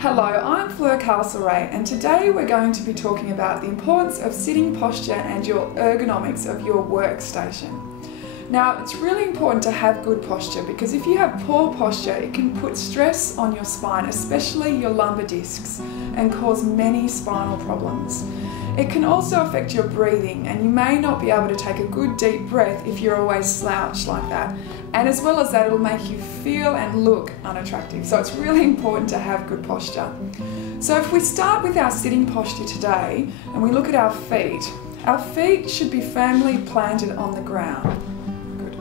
Hello, I'm Fleur Castlereagh, and today we're going to be talking about the importance of sitting posture and your ergonomics of your workstation. Now, it's really important to have good posture because if you have poor posture, it can put stress on your spine, especially your lumbar discs, and cause many spinal problems. It can also affect your breathing, and you may not be able to take a good deep breath if you're always slouched like that. And as well as that, it'll make you feel and look unattractive. So it's really important to have good posture. So if we start with our sitting posture today and we look at our feet should be firmly planted on the ground. Good.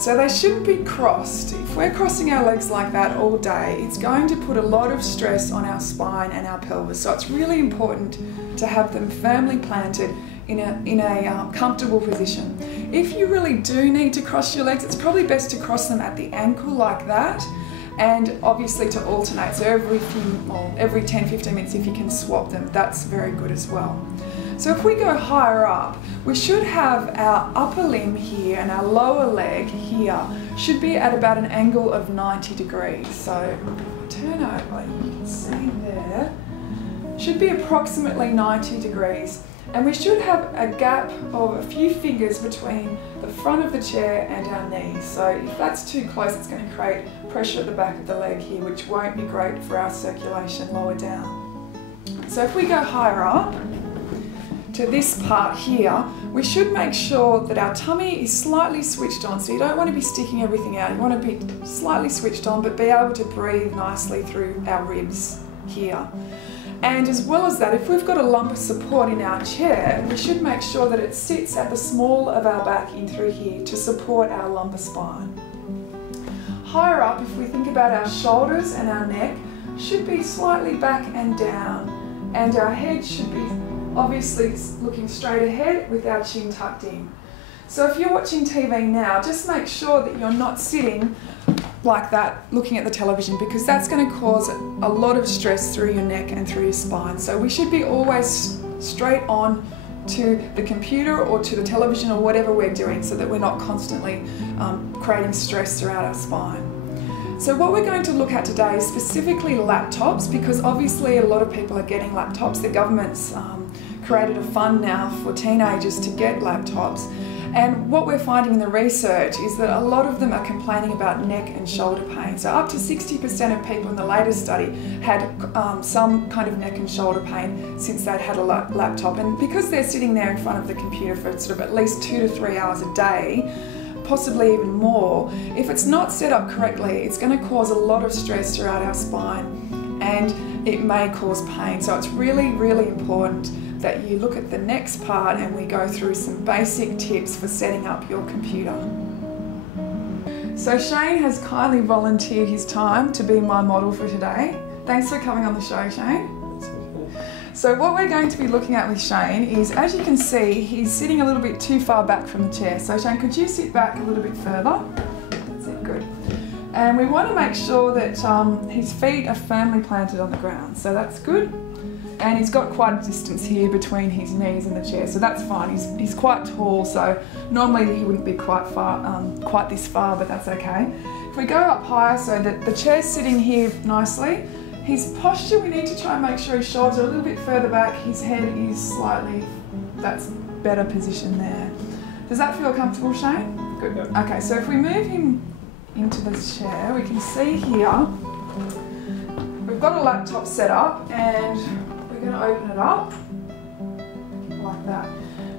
So they shouldn't be crossed. If we're crossing our legs like that all day, it's going to put a lot of stress on our spine and our pelvis. So it's really important to have them firmly planted in a comfortable position. If you really do need to cross your legs, it's probably best to cross them at the ankle like that, and obviously to alternate. So every 10-15 minutes, if you can swap them, that's very good as well. So if we go higher up, we should have our upper limb here and our lower leg here should be at about an angle of 90 degrees. So turn over, you can see there, should be approximately 90 degrees. And we should have a gap of a few fingers between the front of the chair and our knees. So if that's too close, it's going to create pressure at the back of the leg here, which won't be great for our circulation lower down. So if we go higher up to this part here, we should make sure that our tummy is slightly switched on. So you don't want to be sticking everything out. You want to be slightly switched on, but be able to breathe nicely through our ribs here. And as well as that, if we've got a lumbar support in our chair, we should make sure that it sits at the small of our back in through here to support our lumbar spine. Higher up, if we think about our shoulders and our neck, should be slightly back and down. And our head should be obviously looking straight ahead with our chin tucked in. So if you're watching TV now, just make sure that you're not sitting like that looking at the television, because that's going to cause a lot of stress through your neck and through your spine. So we should be always straight on to the computer or to the television or whatever we're doing, so that we're not constantly creating stress throughout our spine. So what we're going to look at today is specifically laptops, because obviously a lot of people are getting laptops. The government's created a fund now for teenagers to get laptops. And what we're finding in the research is that a lot of them are complaining about neck and shoulder pain. So up to 60% of people in the latest study had some kind of neck and shoulder pain since they'd had a laptop. And because they're sitting there in front of the computer for sort of at least 2 to 3 hours a day, possibly even more, if it's not set up correctly, it's going to cause a lot of stress throughout our spine and it may cause pain. So it's really, really important that you look at the next part and we go through some basic tips for setting up your computer. So Shane has kindly volunteered his time to be my model for today. Thanks for coming on the show, Shane. So what we're going to be looking at with Shane is, as you can see, he's sitting a little bit too far back from the chair. So Shane, could you sit back a little bit further? That's it, good. And we want to make sure that his feet are firmly planted on the ground. So that's good. And he's got quite a distance here between his knees and the chair, so that's fine. He's quite tall, so normally he wouldn't be quite this far, but that's okay. If we go up higher, so that the chair's sitting here nicely, his posture, we need to try and make sure his shoulders are a little bit further back, his head is slightly, that's better position there. Does that feel comfortable, Shane? Good. Okay, so if we move him into this chair, we can see here, we've got a laptop set up, and we're going to open it up like that.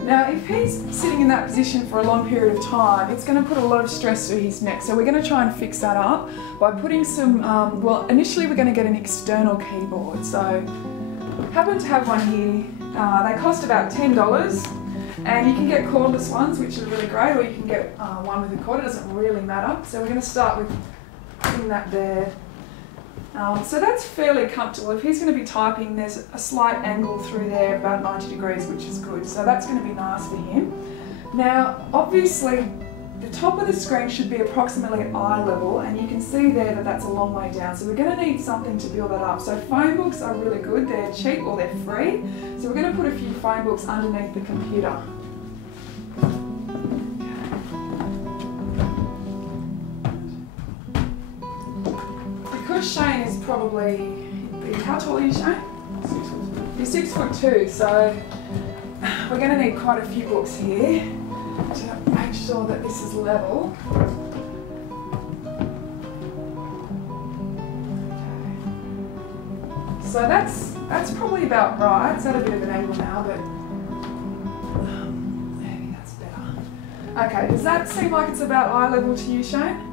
Now if he's sitting in that position for a long period of time, it's going to put a lot of stress through his neck. So we're going to try and fix that up by putting some, well, initially we're going to get an external keyboard. So happen to have one here. They cost about $10, and you can get cordless ones, which are really great, or you can get one with a cord. It doesn't really matter. So we're going to start with putting that there. So that's fairly comfortable. If he's going to be typing, there's a slight angle through there, about 90 degrees, which is good. So that's going to be nice for him. Now, obviously, the top of the screen should be approximately eye level, and you can see there that that's a long way down. So we're going to need something to build that up. So phone books are really good. They're cheap or they're free. So we're going to put a few phone books underneath the computer. Shane is probably big. How tall are you, Shane? 6'2", so we're going to need quite a few books here to make sure that this is level. Okay. So that's probably about right. It's at a bit of an angle now, but maybe that's better. Okay, does that seem like it's about eye level to you, Shane?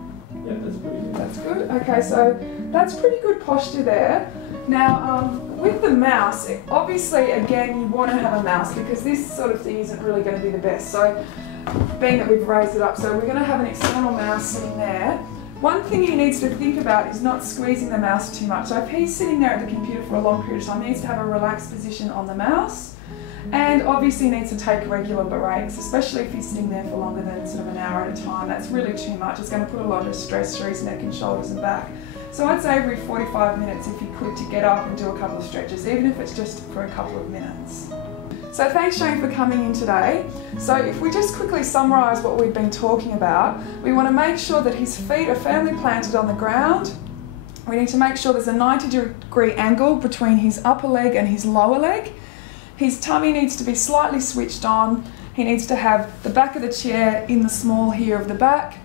Yeah, that's pretty good. That's good. Okay, so that's pretty good posture there. Now, with the mouse, obviously, again, you want to have a mouse because this sort of thing isn't really going to be the best. So, being that we've raised it up, so we're going to have an external mouse sitting there. One thing he needs to think about is not squeezing the mouse too much. So if he's sitting there at the computer for a long period of time, he needs to have a relaxed position on the mouse. And obviously needs to take regular breaks, especially if he's sitting there for longer than sort of an hour at a time. That's really too much. It's going to put a lot of stress through his neck and shoulders and back. So I'd say every 45 minutes if you could to get up and do a couple of stretches, even if it's just for a couple of minutes. So thanks Shane for coming in today. So if we just quickly summarise what we've been talking about, we want to make sure that his feet are firmly planted on the ground. We need to make sure there's a 90-degree angle between his upper leg and his lower leg. His tummy needs to be slightly switched on. He needs to have the back of the chair in the small here of the back.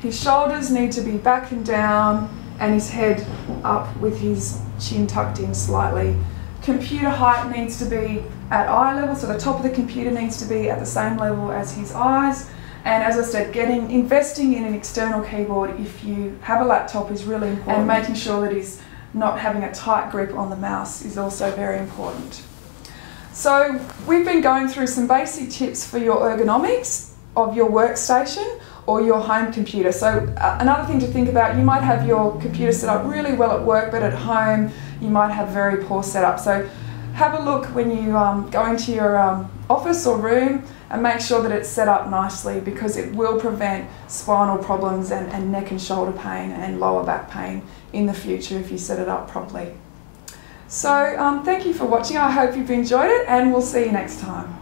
His shoulders need to be back and down and his head up with his chin tucked in slightly. Computer height needs to be at eye level, so the top of the computer needs to be at the same level as his eyes. And as I said, investing in an external keyboard if you have a laptop is really important. And making sure that he's not having a tight grip on the mouse is also very important. So we've been going through some basic tips for your ergonomics of your workstation or your home computer. So another thing to think about, you might have your computer set up really well at work, but at home you might have very poor setup. So have a look when you go into your office or room and make sure that it's set up nicely because it will prevent spinal problems and neck and shoulder pain and lower back pain in the future if you set it up properly. So thank you for watching. I hope you've enjoyed it and we'll see you next time.